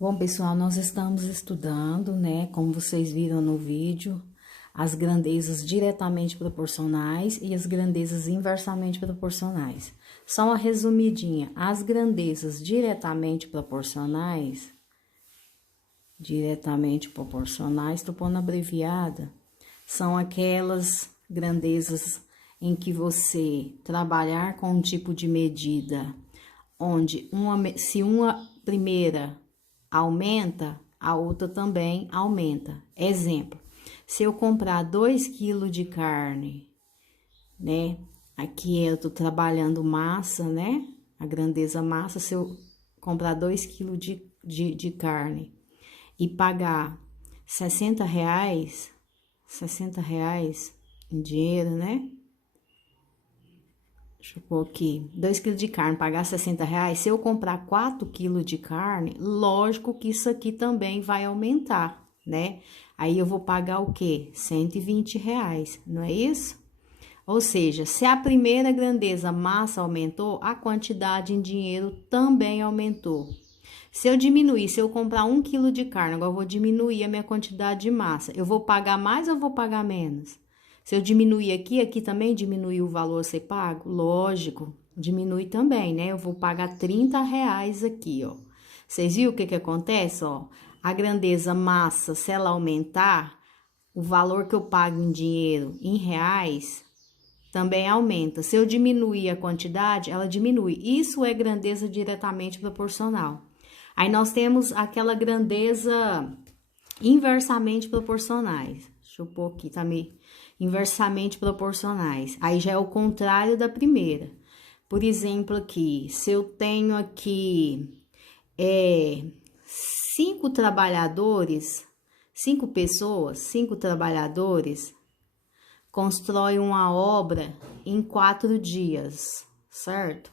Bom, pessoal, nós estamos estudando, né, como vocês viram no vídeo, as grandezas diretamente proporcionais e as grandezas inversamente proporcionais. Só uma resumidinha, as grandezas diretamente proporcionais, tô pondo abreviada, são aquelas grandezas em que você trabalhar com um tipo de medida, onde se uma primeira aumenta, a outra também aumenta. Exemplo, se eu comprar 2 quilos de carne, né? Aqui eu tô trabalhando massa, né? A grandeza massa, se eu comprar 2 quilos de carne e pagar R$ 60 em dinheiro, né? Deixa eu pôr aqui, 2 quilos de carne, pagar R$ 60. Se eu comprar 4 quilos de carne, lógico que isso aqui também vai aumentar, né? Aí eu vou pagar o quê? R$ 120, não é isso? Ou seja, se a primeira grandeza massa aumentou, a quantidade em dinheiro também aumentou. Se eu diminuir, se eu comprar 1 quilo de carne, agora eu vou diminuir a minha quantidade de massa. Eu vou pagar mais ou vou pagar menos? Se eu diminuir aqui, aqui também diminui o valor a ser pago? Lógico, diminui também, né? Eu vou pagar R$ 30 aqui, ó. Vocês viram o que acontece, ó? A grandeza massa, se ela aumentar, o valor que eu pago em dinheiro, em reais, também aumenta. Se eu diminuir a quantidade, ela diminui. Isso é grandeza diretamente proporcional. Aí nós temos aquela grandeza inversamente proporcionais. Deixa eu pôr aqui, tá meio inversamente proporcionais. Aí já é o contrário da primeira. Por exemplo, aqui, se eu tenho aqui 5 trabalhadores, 5 pessoas, 5 trabalhadores, constrói uma obra em 4 dias, certo?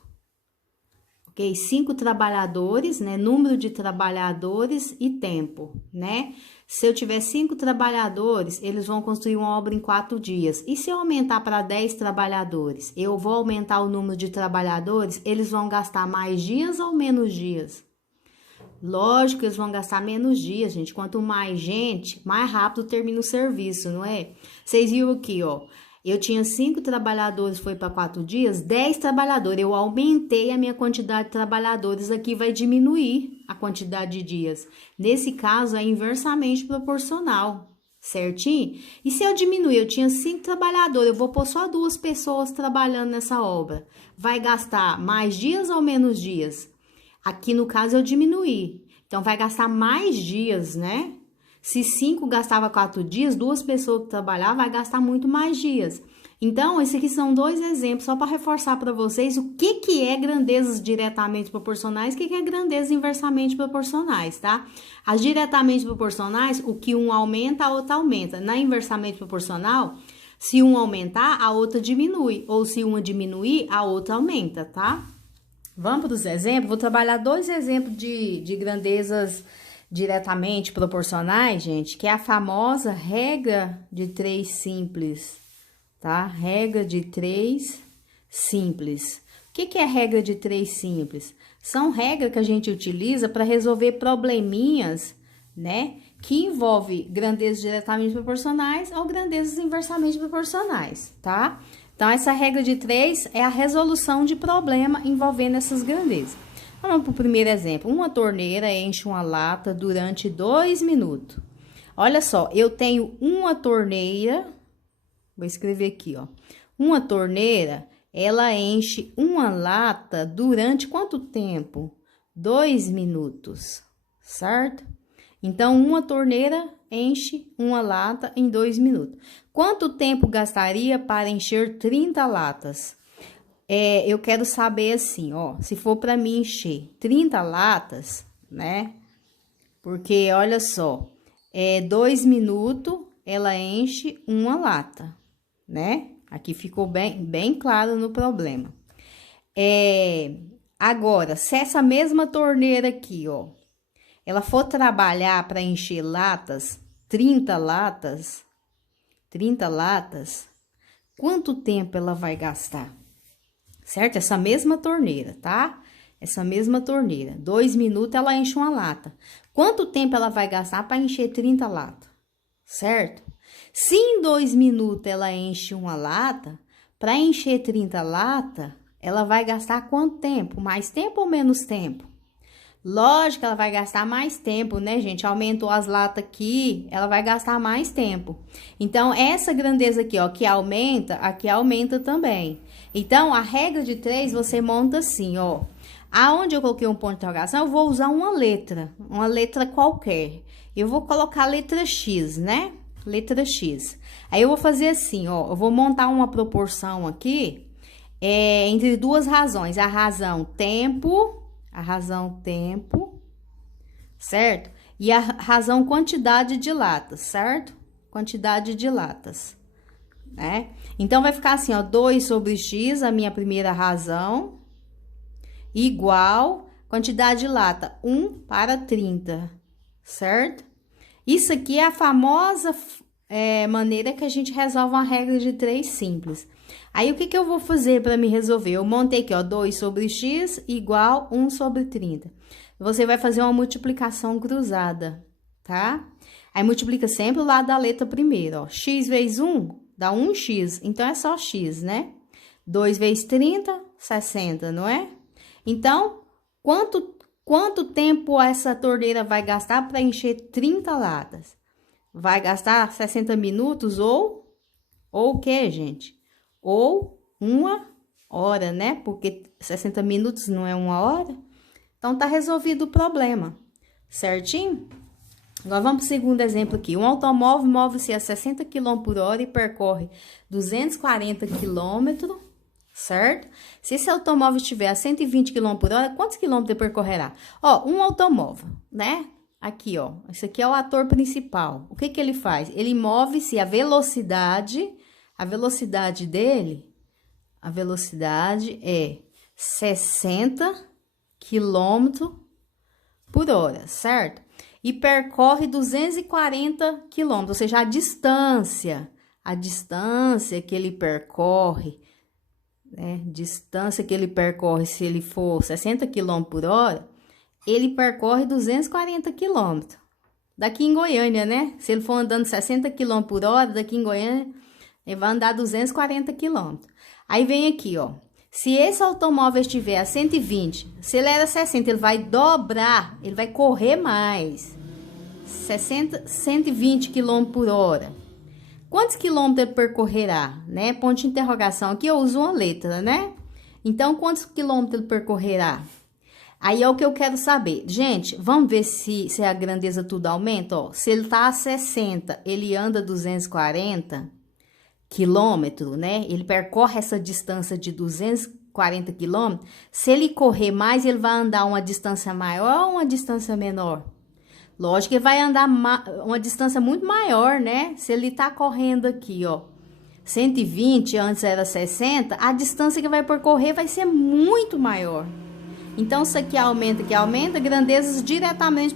Ok? 5 trabalhadores, né? Número de trabalhadores e tempo, né? Se eu tiver 5 trabalhadores, eles vão construir uma obra em 4 dias. E se eu aumentar para 10 trabalhadores? Eu vou aumentar o número de trabalhadores, eles vão gastar mais dias ou menos dias? Lógico que eles vão gastar menos dias, gente. Quanto mais gente, mais rápido termina o serviço, não é? Vocês viram aqui, ó. Eu tinha 5 trabalhadores, foi para 4 dias, 10 trabalhadores. Eu aumentei a minha quantidade de trabalhadores, aqui vai diminuir a quantidade de dias. Nesse caso, é inversamente proporcional, certinho? E se eu diminuir, eu tinha 5 trabalhadores, eu vou pôr só 2 pessoas trabalhando nessa obra. Vai gastar mais dias ou menos dias? Aqui no caso eu diminuí, então vai gastar mais dias, né? Se 5 gastava 4 dias, 2 pessoas que trabalhavam vai gastar muito mais dias. Então, esses aqui são 2 exemplos, só para reforçar para vocês o que é grandezas diretamente proporcionais, o que é grandezas inversamente proporcionais, tá? As diretamente proporcionais, o que um aumenta, a outra aumenta. Na inversamente proporcional, se um aumentar, a outra diminui, ou se uma diminuir, a outra aumenta, tá? Vamos para os exemplos? Vou trabalhar 2 exemplos de grandezas diretamente proporcionais, gente, que é a famosa regra de 3 simples, tá? Regra de 3 simples. O que é a regra de 3 simples? São regras que a gente utiliza para resolver probleminhas, né? Que envolve grandezas diretamente proporcionais ou grandezas inversamente proporcionais, tá? Então, essa regra de 3 é a resolução de problema envolvendo essas grandezas. Vamos para o primeiro exemplo. Uma torneira enche uma lata durante 2 minutos. Olha só, eu tenho uma torneira, vou escrever aqui, ó. Uma torneira, ela enche uma lata durante quanto tempo? 2 minutos, certo? Então, uma torneira enche uma lata em 2 minutos. Quanto tempo gastaria para encher 30 latas? Eu quero saber assim, ó, se for para mim encher 30 latas, né? Porque, olha só, 2 minutos ela enche uma lata, né? Aqui ficou bem claro no problema. Agora, se essa mesma torneira aqui, ó, ela for trabalhar para encher latas, 30 latas, quanto tempo ela vai gastar? Certo? Essa mesma torneira, tá? Essa mesma torneira. 2 minutos ela enche uma lata. Quanto tempo ela vai gastar para encher 30 latas? Certo? Se em 2 minutos ela enche uma lata, para encher 30 latas, ela vai gastar quanto tempo? Mais tempo ou menos tempo? Lógico que ela vai gastar mais tempo, né, gente? Aumentou as latas aqui, ela vai gastar mais tempo. Então, essa grandeza aqui, ó, que aumenta, aqui aumenta também. Então, a regra de 3, você monta assim, ó. Aonde eu coloquei um ponto de interrogação, eu vou usar uma letra qualquer. Eu vou colocar a letra X, né? Letra X. Aí, eu vou fazer assim, ó. Eu vou montar uma proporção aqui, entre duas razões. A razão tempo, certo? E a razão quantidade de latas, certo? Quantidade de latas, né? Então, vai ficar assim, ó, 2 sobre x, a minha primeira razão, igual quantidade de lata, 1 para 30, certo? Isso aqui é a famosa maneira que a gente resolve uma regra de 3 simples. Aí, o que que eu vou fazer para me resolver? Eu montei aqui, ó, 2 sobre x igual 1 sobre 30. Você vai fazer uma multiplicação cruzada, tá? Aí, multiplica sempre o lado da letra primeiro, ó. X vezes 1 dá 1x, então é só x, né? 2 vezes 30, 60, não é? Então, quanto tempo essa torneira vai gastar para encher 30 latas? Vai gastar 60 minutos ou o quê, gente? Ou 1 hora, né? Porque 60 minutos não é 1 hora. Então, tá resolvido o problema, certinho? Agora, vamos para o segundo exemplo aqui. Um automóvel move-se a 60 km por hora e percorre 240 km, certo? Se esse automóvel estiver a 120 km por hora, quantos quilômetros ele percorrerá? Ó, um automóvel, né? Aqui, ó, esse aqui é o ator principal. O que que ele faz? Ele move-se a velocidade dele, a velocidade é 60 km por hora, certo? E percorre 240 km, ou seja, a distância que ele percorre, né? Distância que ele percorre, se ele for 60 km por hora, ele percorre 240 km. Daqui em Goiânia, né? Se ele for andando 60 km por hora, daqui em Goiânia, ele vai andar 240 km. Aí vem aqui, ó. Se esse automóvel estiver a 120, se ele era 60, ele vai dobrar, ele vai correr mais. 120 km por hora. Quantos quilômetros ele percorrerá, né? Ponto de interrogação. Aqui eu uso uma letra, né? Então, quantos quilômetros ele percorrerá? Aí é o que eu quero saber. Gente, vamos ver se a grandeza tudo aumenta, ó. Se ele tá a 60, ele anda 240 quilômetros, né? Ele percorre essa distância de 240 quilômetros. Se ele correr mais, ele vai andar uma distância maior ou uma distância menor? Lógico que ele vai andar uma distância muito maior, né? Se ele tá correndo aqui, ó, 120, antes era 60, a distância que vai percorrer vai ser muito maior. Então, isso aqui aumenta, grandezas diretamente